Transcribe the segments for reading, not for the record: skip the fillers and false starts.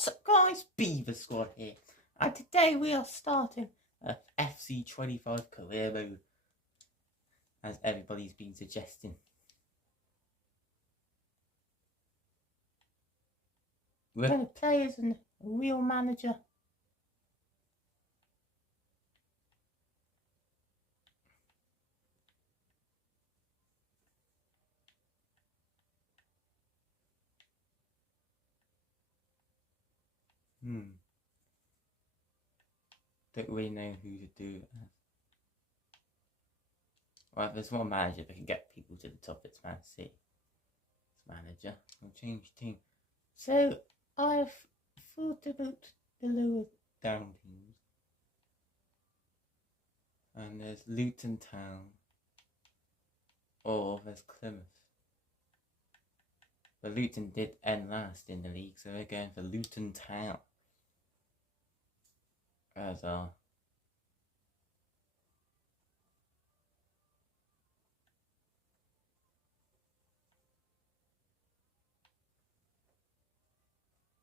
What's up guys, Beaver Squad here, and today we are starting a FC 25 career mode, as everybody's been suggesting. We're going to play as a real manager. Don't really know who to do it as. Well, if there's one manager that can get people to the top, it's Man City. It's manager. We'll change team. So, I've thought about the lower down teams. And there's Luton Town. Or there's Plymouth. But Luton did end last in the league, so we're going for Luton Town as our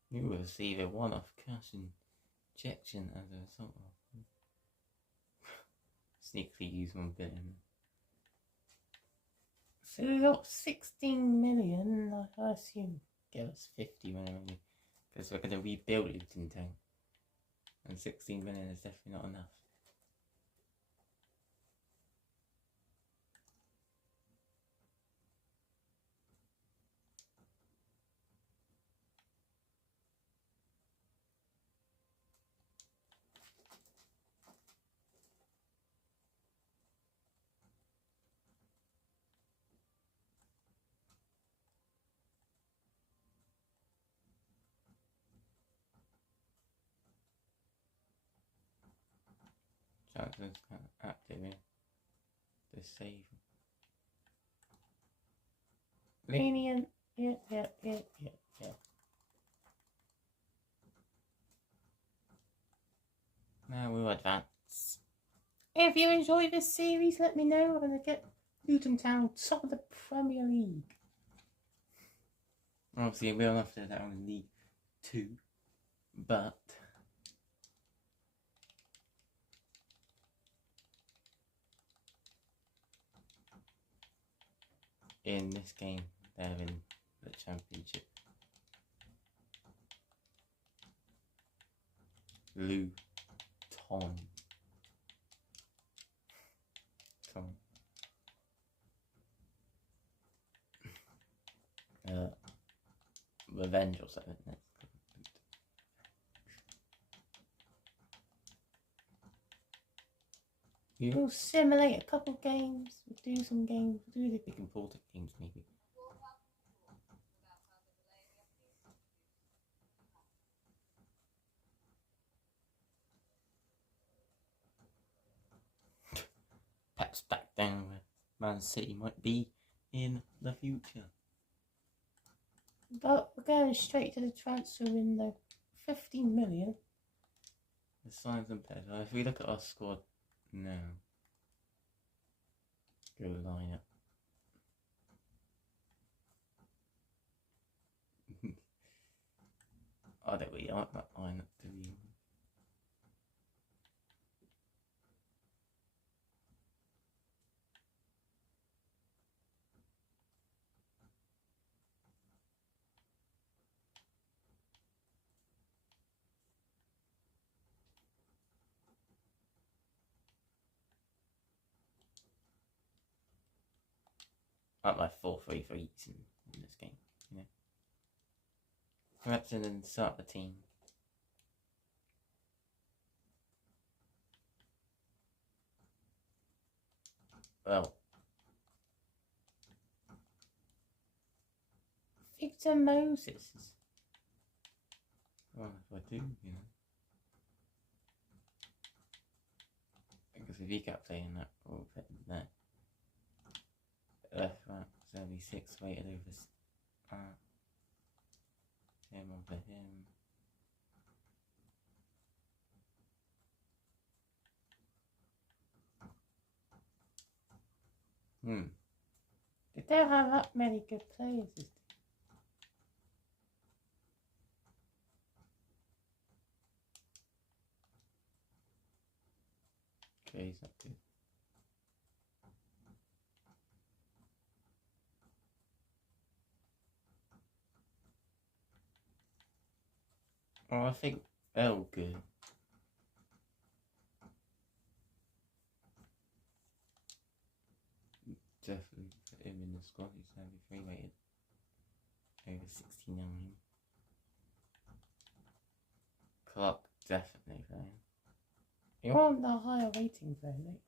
you will receive a one-off cash injection as a result of sneakily use 1 billion. So we got 16 million, I assume give us 50 million, because we're going to rebuild Luton Town, and 16 million is definitely not enough. Chances active to save. Lenient, yeah. Now we'll advance. If you enjoy this series, let me know. I'm going to get Luton Town top of the Premier League. Obviously, we'll have to down in League 2, but in this game, they're in the Championship. Luton. Revenge or something. We will simulate a couple games. We'll do some games. We'll do the big important games maybe. Perhaps back down where Man City might be in the future. But we're going straight to the transfer window. 15 million. The signs and players. If we look at our squad now, go line up. I don't really like that line up to be. I like my 4-3-3s in this game, you know. Perhaps in the start of the team. Well, Victor Moses. Well, if I do, you know. Because if he kept playing that, or that. Left, right, 76 weighted over him over him. They don't have that many good players. Okay, he's not good. Oh, I think L good. Definitely put him in the squad. He's 93 rated. Over 69. Clark definitely playing. You want the higher ratings though, Nick?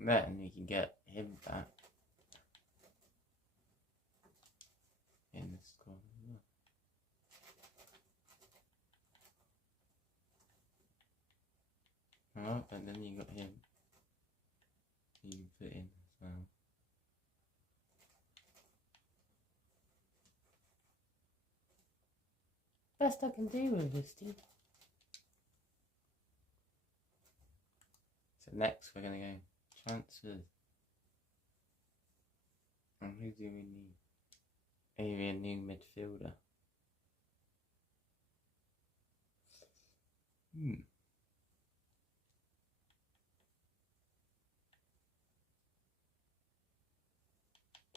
Then we can get him back in the squad as well. Alright, and then you got him. You can put in as well. Best I can do with this team. So next we're gonna go transfers. And who do we need? Maybe a new midfielder.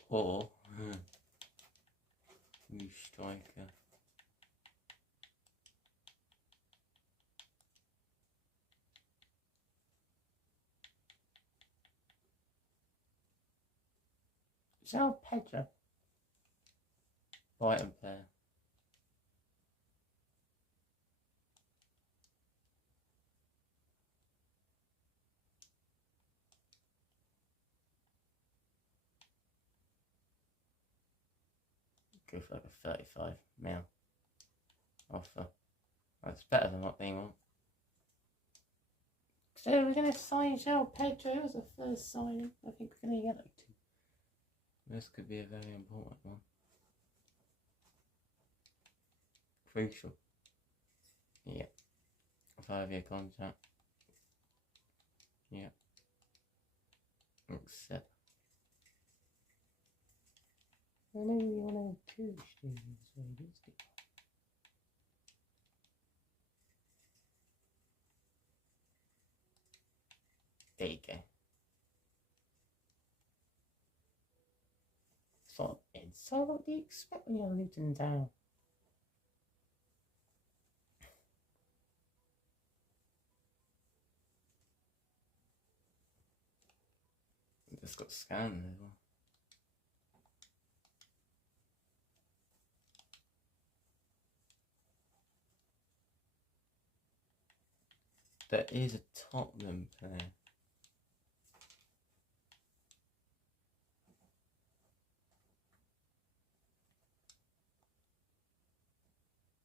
Or new striker. João Pedro. Brighton player. Go for like a 35 mil offer. That's better than what they want. So we're going to sign João Pedro as a first signing. I think we're going to get like 2. This could be a very important one. Crucial. Yeah. 5-year contract. Yeah. Accept. I know you want to two students, wages. There you go. So what do you expect when you're Luton down? Just got scanned as well. There is a Tottenham player.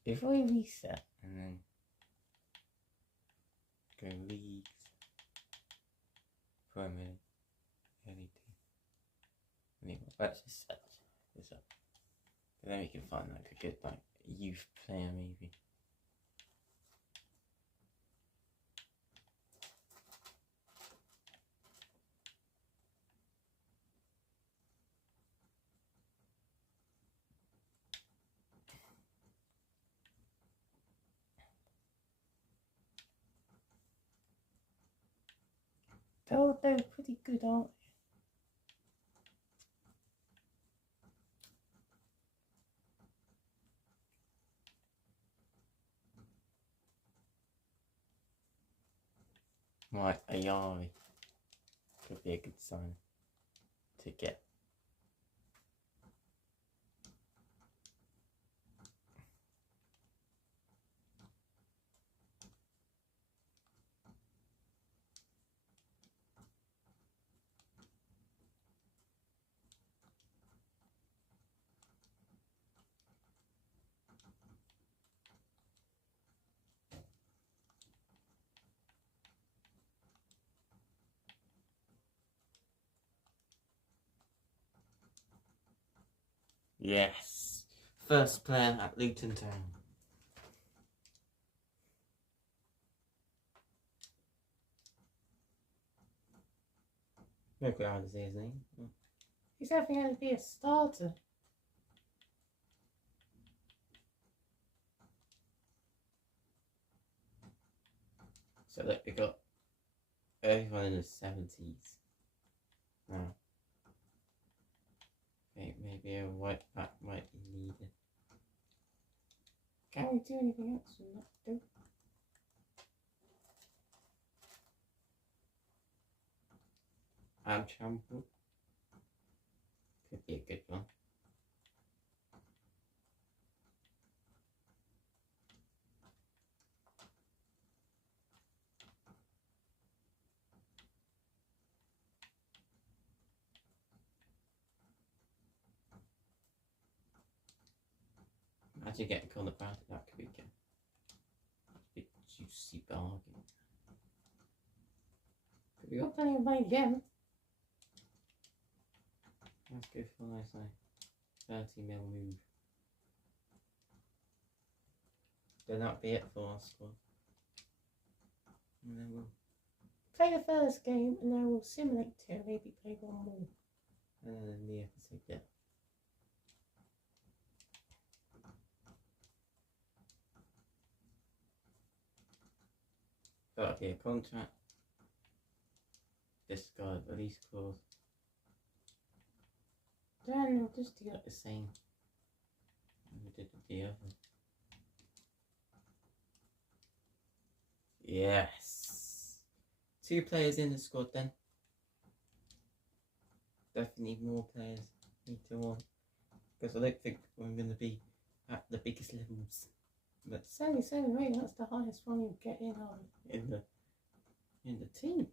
If I reset and then go leagues, Premier LED. Anyway, let's just set this up. And then we can find like a good like youth player maybe. They're pretty good, aren't they? Right, Ayari could be a good sign to get. Yes, first player at Luton Town. Look around to see his name. He's definitely going to be a starter. So look, we got everyone in the 70s now. Maybe a right back might be needed. Can we do anything else or not do? Trample. Could be a good one. Imagine getting called about it, that could be good. Big juicy bargain. But we got plenty of money again. Let's go for a nice like 30 mil move. Then that'll be it for our squad. And then we'll play the first game and then we'll simulate 2, maybe play one more. And then in the episode, yeah. That'll be a contract. Discard release clause. Then we'll just do it the same as we did with the other. Yes! 2 players in the squad then. Definitely need more players later on. Because I don't think we're going to be at the biggest levels. But 77, right? That's the highest one you get in the team.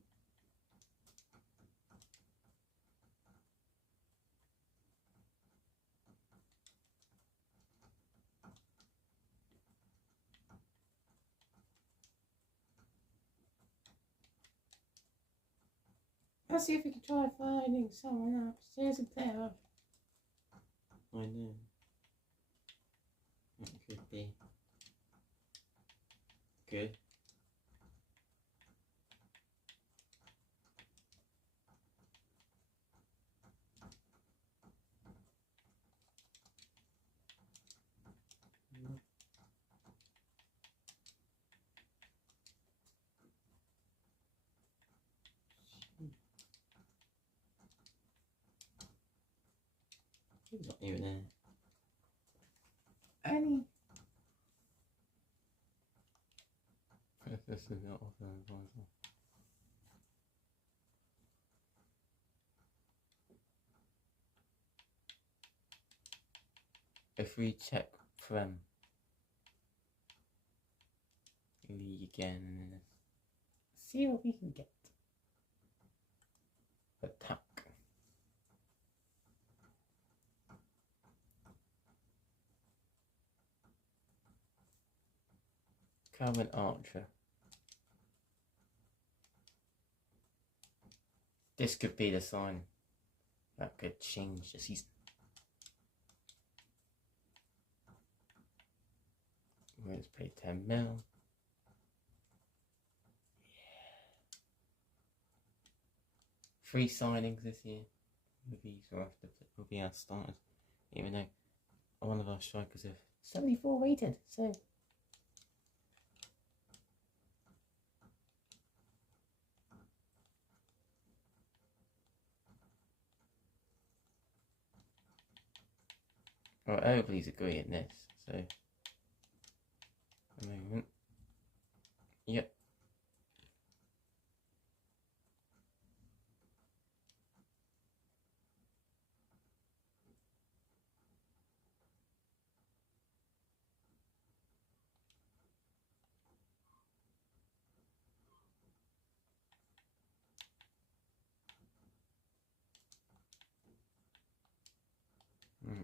Let's see if we can try finding someone else. Here's a player. I know. That could be good. He's not even there. Any? This is not offering. If we check Prem League again, see what we can get. Attack. Calvin Archer. This could be the sign that could change the season. Let's pay 10 mil. Yeah. Free signings this year. Will be our starters. Even though one of our strikers are 74 rated, so. Well, everybody's agreeing this, so. A moment. Yep.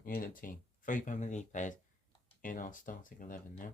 In the team. 3 Premier League players in our starting 11 now.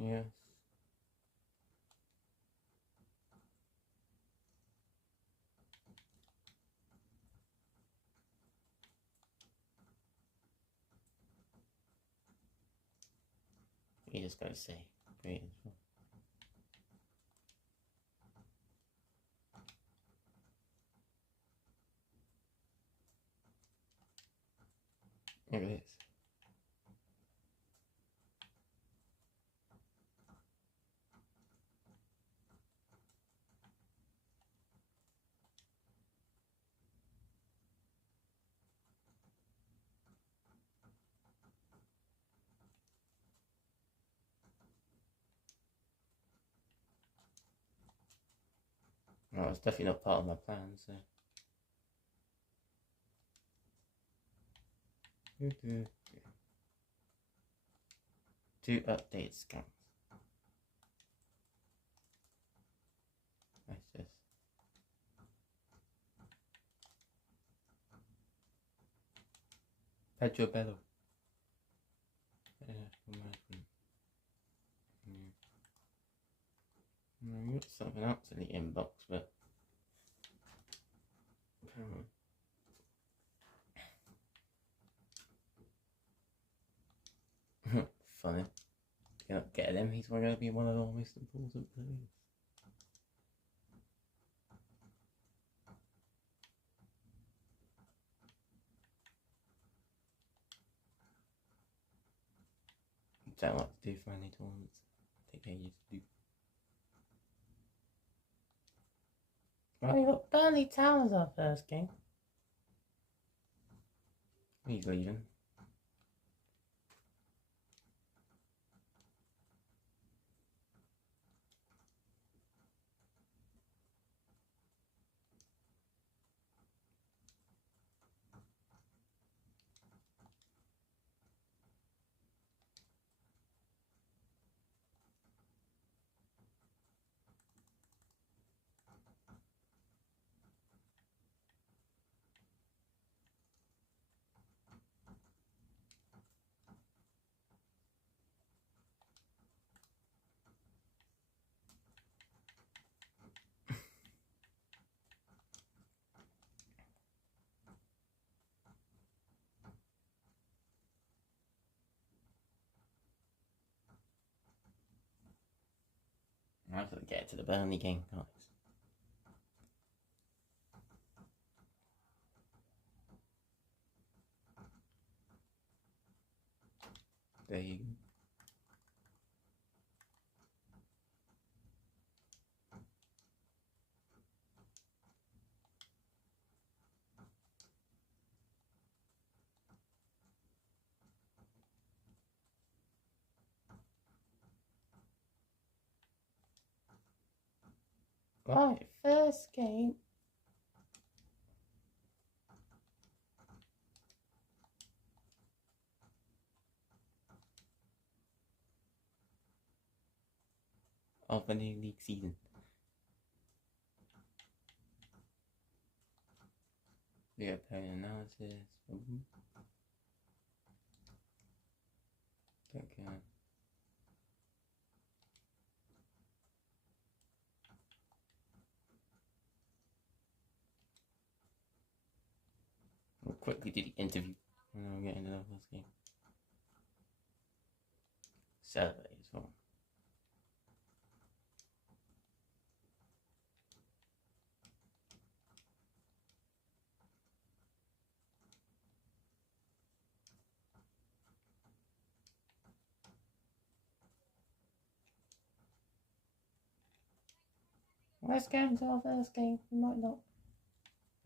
Yes. You just gotta say great as well. Here it is. Well, it's definitely not part of my plan, so. Two updated scans. Nice, yes. Pedro Bello. Yeah, imagine. Yeah. I've got something else in the inbox, but. Funny. You don't get him, he's going to be one of the most important players. Don't know what to do for any tournaments. Take ages to do. Right, you got Burnley Town as our first game. He's leaving. I have to get to the Burnley game, guys. There you go. Right, first game. Of the new league season. We got player analysis. Okay. We'll quickly do the interview and then we'll get into the first game. Saturday as well. Let's get into our first game. We might not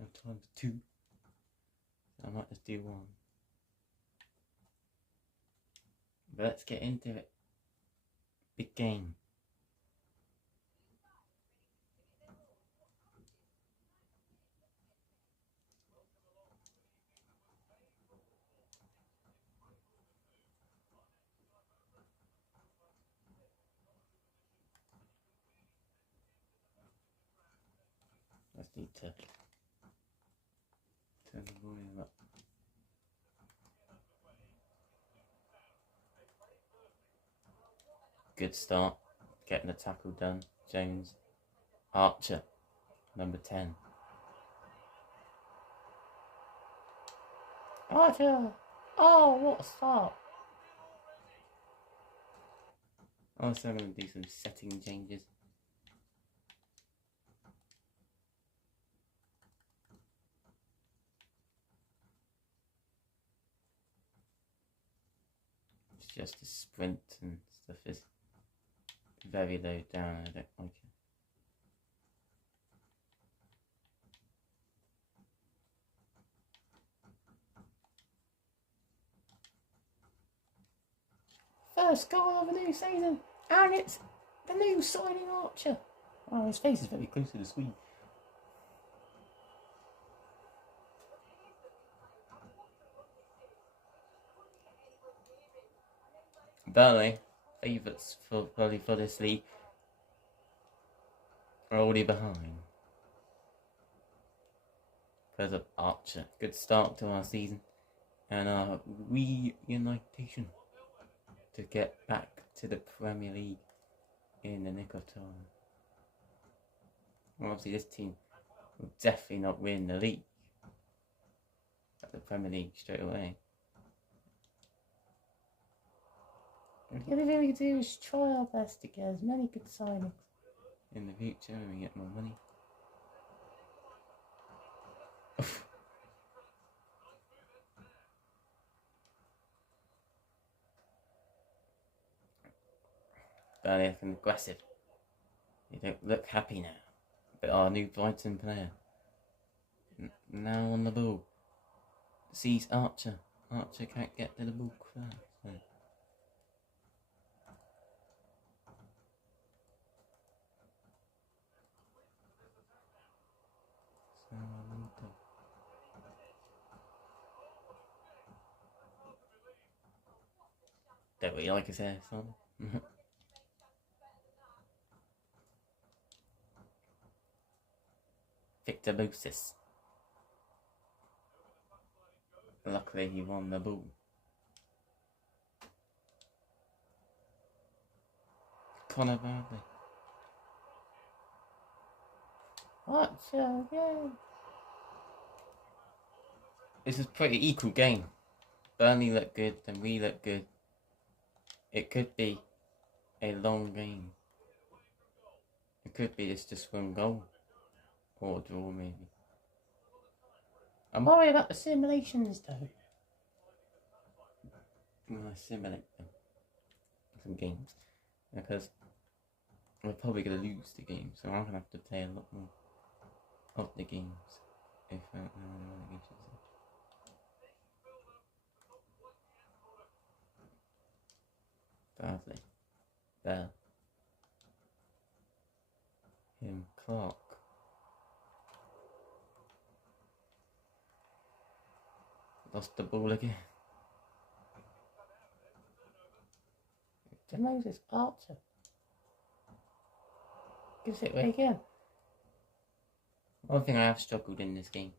have time for two. So I might just do one. But let's get into it. Big game. Let's need to turn the volume up. Good start. Getting the tackle done. Jones. Archer. Number 10. Archer! Oh, what a start! Also, I'm going to do some setting changes. It's just a sprint and stuff is very low down. I don't like it. First goal of a new season, and it's the new signing Archer. Oh, his face is very close to the screen. Burnley, favourites for this league, are already behind. Because of Archer. Good start to our season and our reunitation to get back to the Premier League in the nick of time. Well, obviously this team will definitely not win the league, but the Premier League straight away. The only thing we can do is try our best to get as many good signings in the future when we get more money. Burnley looking aggressive. They don't look happy now. But our new Brighton player now on the ball sees Archer. Archer can't get to the ball fast. Don't really like his hair, son. Victor Moses. Luckily he won the ball. Connor Bradley. Archer, yeah. This is a pretty equal game. Burnley look good and we look good. It could be a long game. It could be it's just one goal. Or a draw maybe. I'm worried about the simulations though. When I simulate them. Some games. Because we're probably going to lose the game. So I'm going to have to play a lot more of the games. If I don't know what games it is. Bradley. Bell. Him. Clark. Lost the ball again. Moses Archer. Gives it away again. One thing I have struggled in this game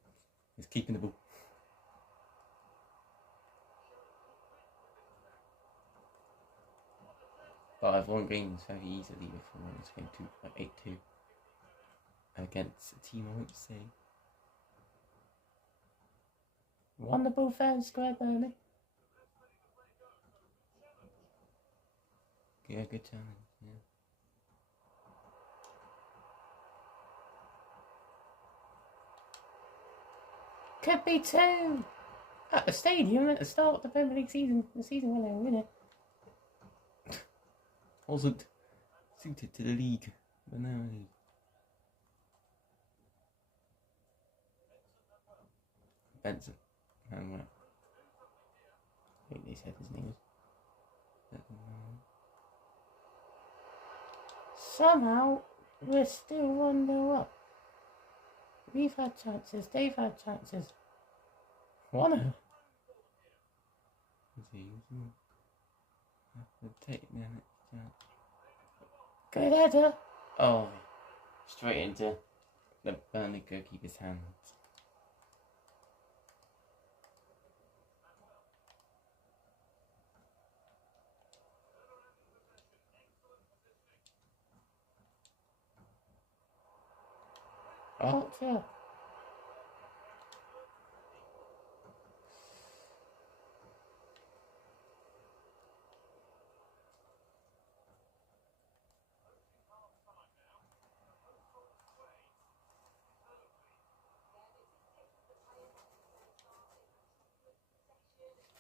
is keeping the ball. But I've won games very easily before. It's going 8-2 against a team I won't say. Won the ball fair and square, Burnley. Yeah, good challenge, yeah. Could be 2 at the stadium at the start of the Premier League season. The season when they were winning. Wasn't suited to the league, but now it is. Benson. And what? I think they said his name is. Somehow, we're still 1-0 up. We've had chances, they've had chances. 1-0. Good header. Oh, straight into the Burnley goalkeeper's hands. Archer.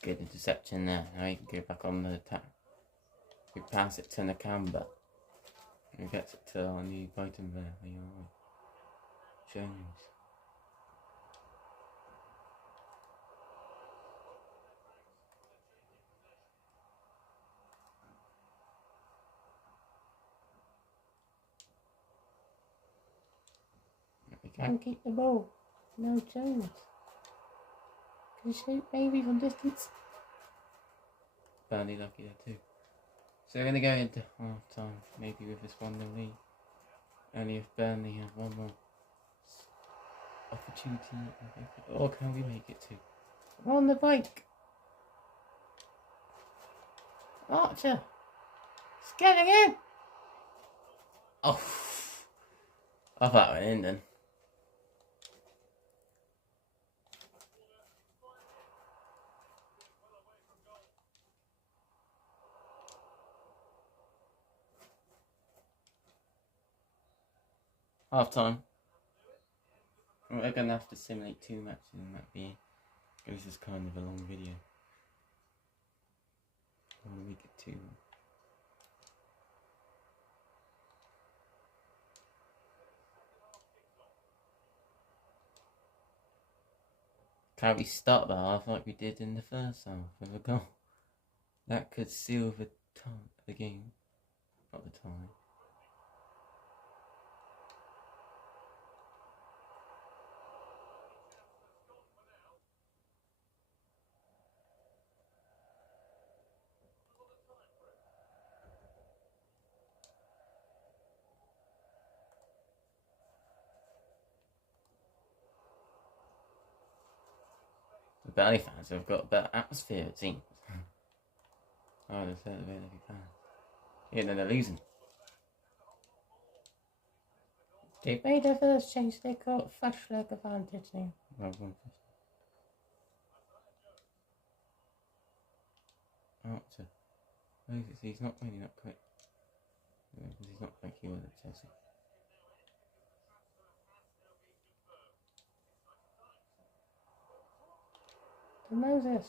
Good interception there. Now he can go back on the attack. We pass it to Nakamba. He gets it to our new bottom there. Jones. We can't keep the ball. No Jones. Can shoot maybe from distance. Burnley lucky there too. So we're going to go into half time, maybe with this 1-0 lead. Only if Burnley have one more opportunity, or can we make it two? We're on the bike. Archer. It's getting in. Oh. I thought it went in then. Half time. We're going to have to simulate 2 matches and that be it. This is kind of a long video. I want to make it 2. Can we start the half like we did in the first half with a goal? That could seal the game. Not the tie. The Burnley fans have got a better atmosphere, it seems. Oh, they're certainly very lucky fans. Yeah, then they're losing. They made their first change, they got fresh leg advantage now. Archer. He's not really not quick. He's not like you at Chelsea. To Moses.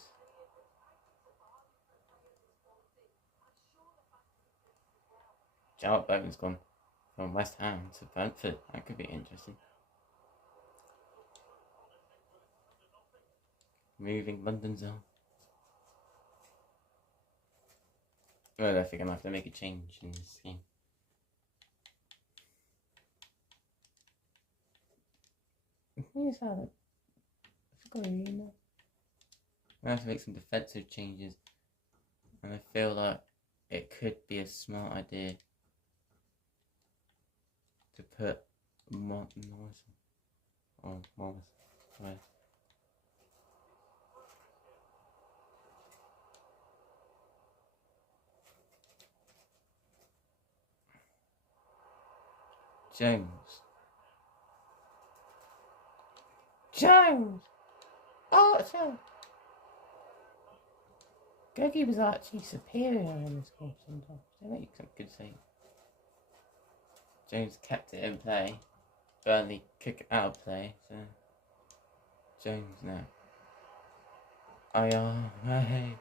Jarrett Bowen's gone from West Ham to Brentford. That could be interesting. Moving London zone. Well, I think I'm going to have to make a change in this game. Who's that? I forgot your email. I have to make some defensive changes, and I feel like it could be a smart idea to put Morrison on Morrison. Right. Jones! Archer! Gogi was actually superior in this game sometimes. They make some good saves. Jones kept it in play. Burnley kick it out of play. So Jones now. Hey.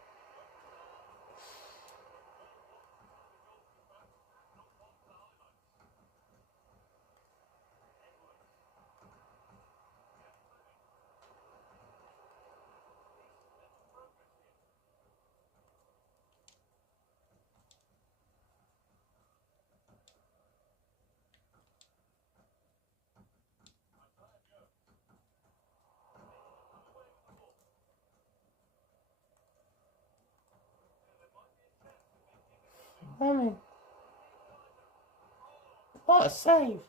What a save!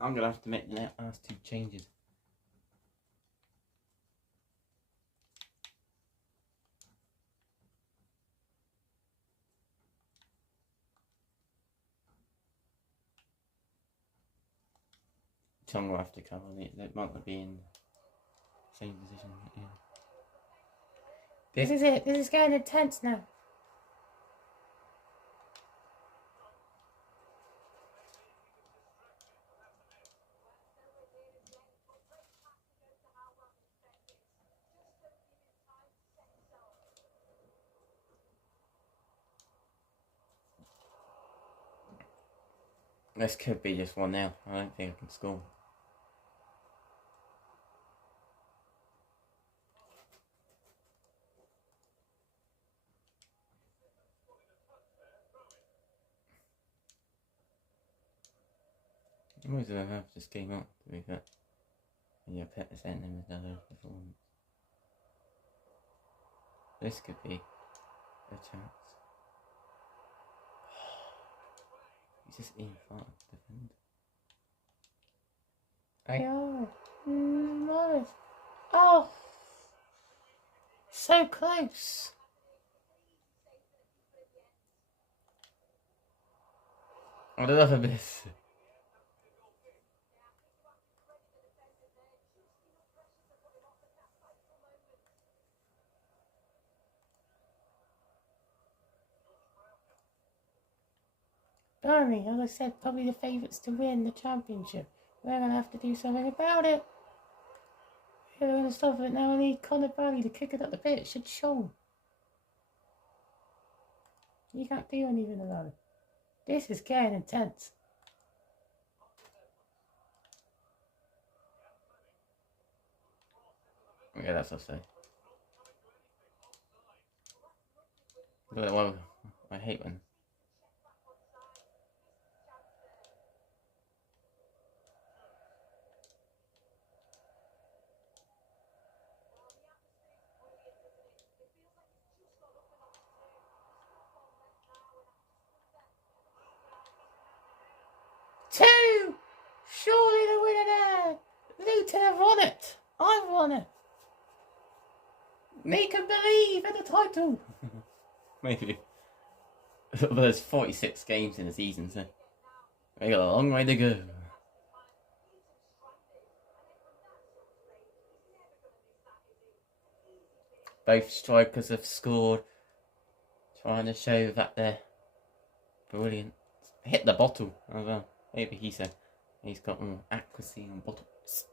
I'm going to have to make the last 2 changes. Tongue will have to cover it. They might not be in the same position. Yeah. This is it. This is getting intense now. This could be just 1-0. I don't think I can score. I always have this game up to be fair. And your pet is ending with another performance. This could be a chance. He's just in front of the defender. They are. Nice. Oh! So close. I don't know if this. Burnley, as I said, probably the favourites to win the championship. We're going to have to do something about it. We're going to stop it now. I need Conor Bradley to kick it up the pitch. It's shown. You can't do anything about it. This is getting intense. Yeah, that's what I say. Well, I hate when. Two! Surely the winner there! Luton have won it! I've won it! Make them believe in the title! Maybe. But there's 46 games in the season, so we got a long way to go. Both strikers have scored, trying to show that they're brilliant. Hit the bottle as well. Maybe he's got more accuracy on bottles.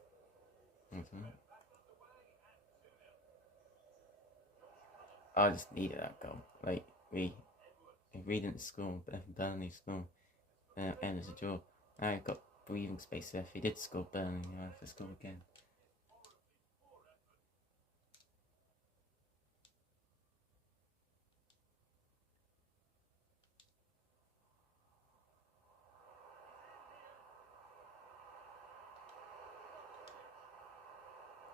I just needed that goal. Like if we didn't score, Burnley score, and it's a draw. Now I've got breathing space there. If he did score, Burnley, I have to score again.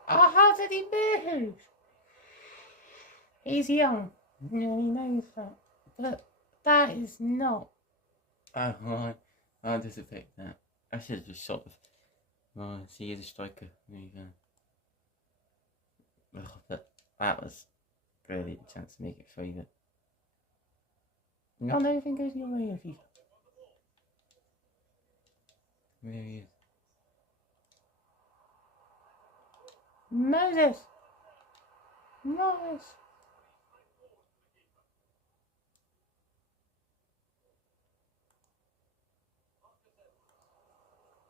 Oh, how did he move? He's young. Yeah, he knows that. But that is not. I anticipate that. I should have just shot the. Oh, he is a striker. There you go. But that was really the chance to make it 3. But Not everything goes your way, if you. there he is. Moses! Moses!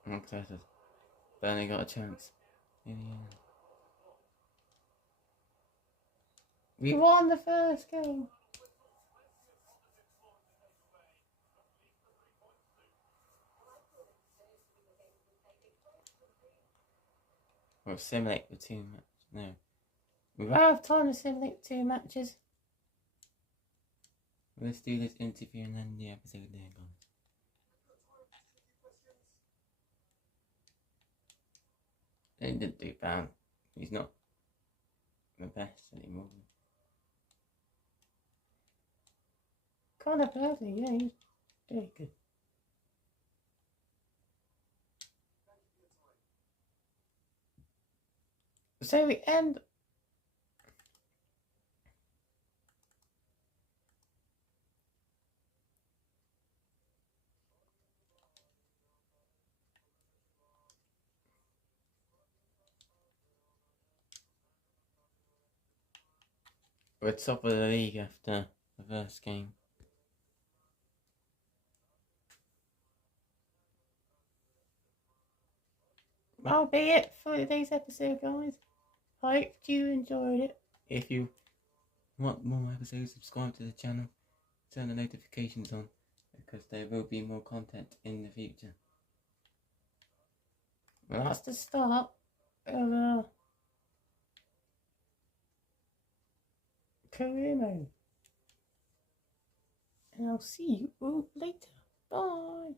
I'm excited. Burnley got a chance in the end. We won the first game. We'll simulate the 2 matches. No. We have time to simulate 2 matches. Let's do this interview and then the episode there, guys. He didn't do bad. He's not the best anymore. Conor Bradley, yeah, he's very good. So we end. We're top of the league after the first game. That'll be it for today's episode, guys. Hope you enjoyed it. If you want more episodes, subscribe to the channel, turn the notifications on, because there will be more content in the future. Well, that's the start of career mode. And I'll see you all later. Bye.